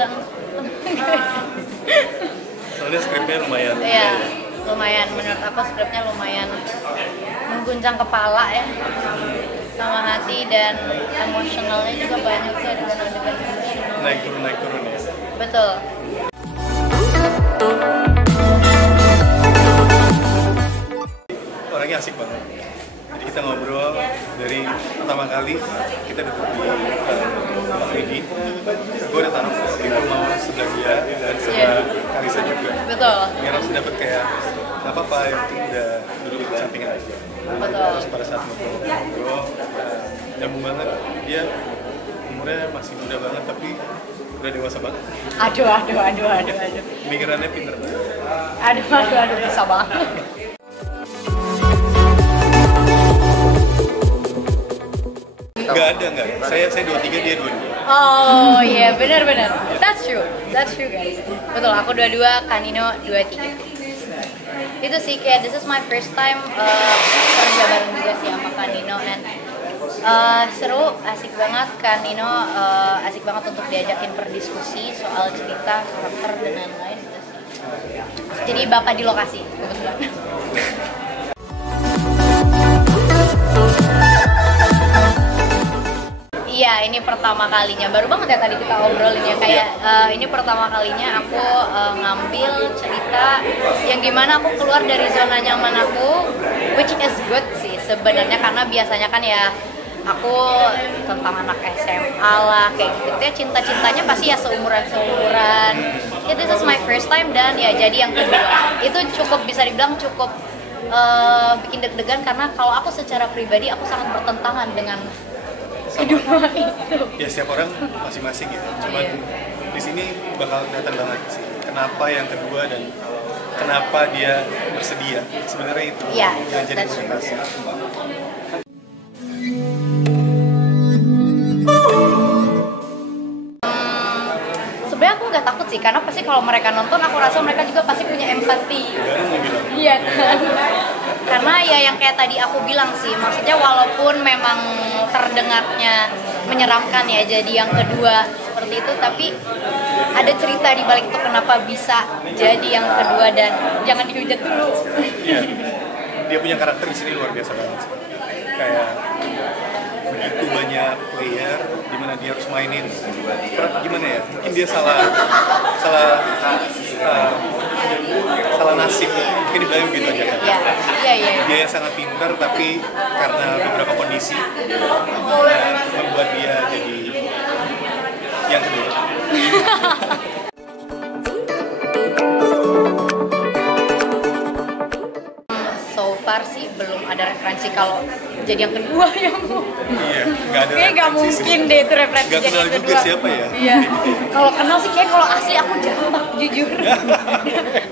dan soalnya skripnya lumayan. Iya, lumayan, menurut aku skripnya lumayan mengguncang kepala ya, sama hati, dan emosionalnya juga banyak sih, adegan-adegan emosional. Naik turun ya. Betul. Orangnya asik banget. Jadi kita ngobrol dari pertama kali kita duduk di tempat ini. Gue udah taruh itu mau sebelah dia dan sebelah Karisa juga. Betul. Biar langsung dapet kayak nggak apa-apa, yang penting udah duduk di sampingan aja. Betul. Terus pada saat ngobrol, nyambung banget. Dia umurnya masih muda banget tapi udah dewasa banget. Aduh. Pemikirannya pinter banget. Aduh, bisa banget. Nggak ada. Saya 23, dia 22. Oh iya, benar. That's true guys. Betul, aku 22, Kanino 23. Itu sih kayak this is my first time kerja bareng juga sih sama Kanino, and seru, asik banget. Kanino asik banget untuk diajakin berdiskusi soal cerita, karakter, dan lain-lain gitu sih. Jadi bapak di lokasi kebetulan. Iya, ini pertama kalinya, baru banget ya tadi kita obrolin ya, kayak ini pertama kalinya aku ngambil cerita yang gimana aku keluar dari zona nyaman aku, which is good sih sebenarnya, karena biasanya kan ya aku tentang anak SMA lah kayak gitu ya, cinta-cintanya pasti ya seumuran ya. This is my first time, dan ya jadi yang kedua itu cukup bisa dibilang cukup bikin deg-degan, karena kalau aku secara pribadi aku sangat bertentangan dengan kedua itu. Ya setiap orang masing-masing ya. Cuman di sini bakal kelihatan banget sih kenapa yang kedua dan kenapa dia bersedia. Sebenarnya itu yang jadi motivasi. Sebenarnya aku nggak takut sih, karena pasti kalau mereka nonton aku rasa mereka juga pasti punya empati. Iya kan? Karena ya yang kayak tadi aku bilang sih, maksudnya walaupun memang terdengarnya menyeramkan ya jadi yang kedua seperti itu, tapi ada cerita di balik itu kenapa bisa jadi yang kedua, dan jangan dihujat dulu. Iya. Dia punya karakter di sini luar biasa banget. Kayak begitu banyak player di mana dia harus mainin. Gimana ya? Mungkin dia salah nasib, mungkin dibilang gitu aja kan. Iya. Dia yang sangat pintar, tapi karena beberapa kondisi membuat dia jadi yang kedua. So far sih belum ada referensi kalau jadi yang kedua yang mau. Iya, nggak ada. Kayaknya nggak mungkin deh itu referensi Nggak jadi kenal yang juga kedua. siapa ya. Iya. Kalau kenal sih kayak kalau asli aku jambak jujur.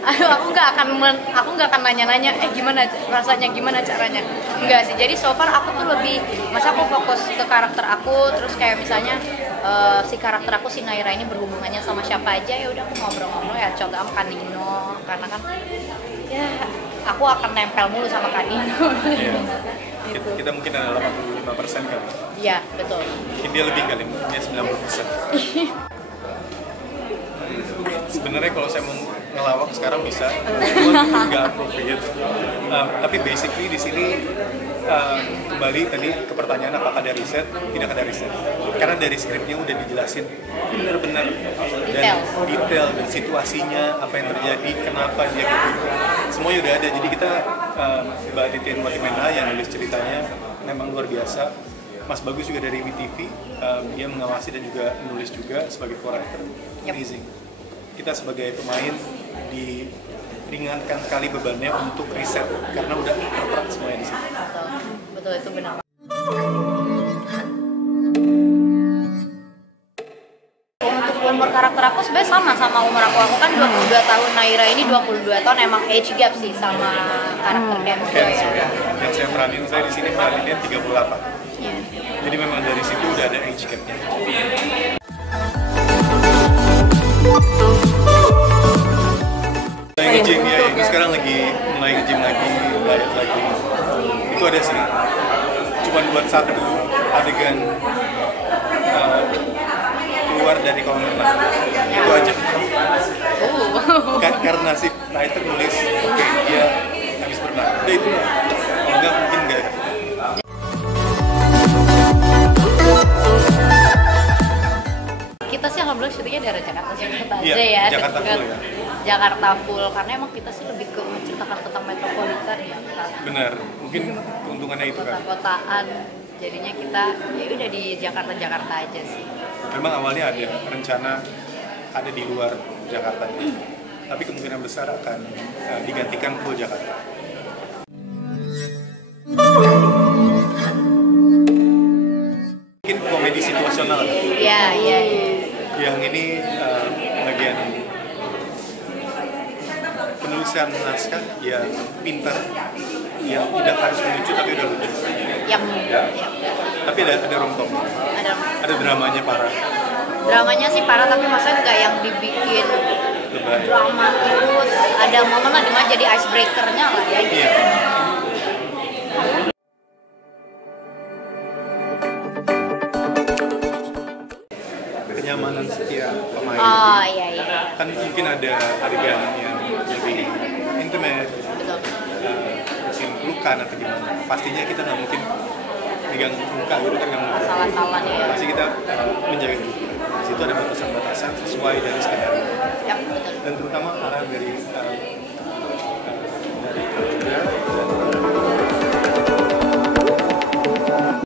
Aduh, aku nggak akan nanya-nanya gimana rasanya, gimana caranya. Enggak sih. Jadi so far aku tuh lebih, masa aku fokus ke karakter aku, terus kayak misalnya si karakter aku si Naira ini berhubungannya sama siapa aja, ya udah aku ngobrol-ngobrol ya coba sama Kanino, karena kan ya aku akan nempel mulu sama Kanino. Iya. Gitu. Kita mungkin ada 85% kali. Iya, betul. Mungkin dia lebih kali, mungkin dia 90%. Sebenarnya kalau saya mau ngelawak sekarang bisa, nggak appropriate. Tapi basically di sini kembali tadi ke pertanyaan apakah ada riset? Tidak ada riset. Karena dari skripnya udah dijelasin benar-benar dan detail dan situasinya, apa yang terjadi, kenapa dia gitu. Semuanya udah ada. Jadi kita Mbak Titin Watimena yang nulis ceritanya memang luar biasa. Mas Bagus juga dari WTV, dia mengawasi dan juga menulis juga sebagai co-writer. Amazing. Kita sebagai pemain diringankan sekali bebannya untuk riset karena udah tertera semuanya di sini. Betul, itu benar. Untuk umur karakter aku sebenarnya sama umur aku. Aku kan 22 tahun, Naira ini 22 tahun, emang age gap sih sama karakter Kenzo ya. Yang saya peranin, saya di sini peraninnya 38. Yeah. Jadi memang dari situ udah ada age gap-nya. Nge-gym ya, itu sekarang lagi mulai nge-gym lagi, diet lagi. Itu ada sih, cuma buat satu adegan keluar dari kolam renang. writer nulis, oke, dia habis berenang, udah itu ya. Kalau enggak mungkin enggak. Kita sih alhamdulillah syutingnya dari Jakarta Iya, aja ya. Jakarta deket. full ya. Jakarta full karena emang kita sih lebih ke menceritakan tentang metropolitan ya kan. Benar, mungkin keuntungannya itu kan. Kota-kotaan. Jadinya kita ya udah di Jakarta aja sih. Memang awalnya ada rencana ada di luar Jakarta, tapi kemungkinan besar akan digantikan full Jakarta. Mungkin komedi situasional. Iya. Yang ini bagian penulisan naskah ya pintar, ya tidak harus lucu tapi udah lucu. Yap. Tapi ada romcom, Ada dramanya parah. dramanya sih parah tapi maksudnya nggak yang dibikin Lebay. drama terus. Ada momen lah dimana jadi icebreaker-nya lah ya. Iya. Kenyamanan setiap pemain. Oh iya. Kan mungkin ada adegan yang lebih intimate, Betul. mungkin pelukan atau gimana. Pastinya kita nggak mungkin megang muka gitu kan, nggak mungkin. Salah-salah ya. Pasti kita menjaga diri. Di situ ada batasan-batasan sesuai dari skenario Yap, betul. dan terutama arahan dari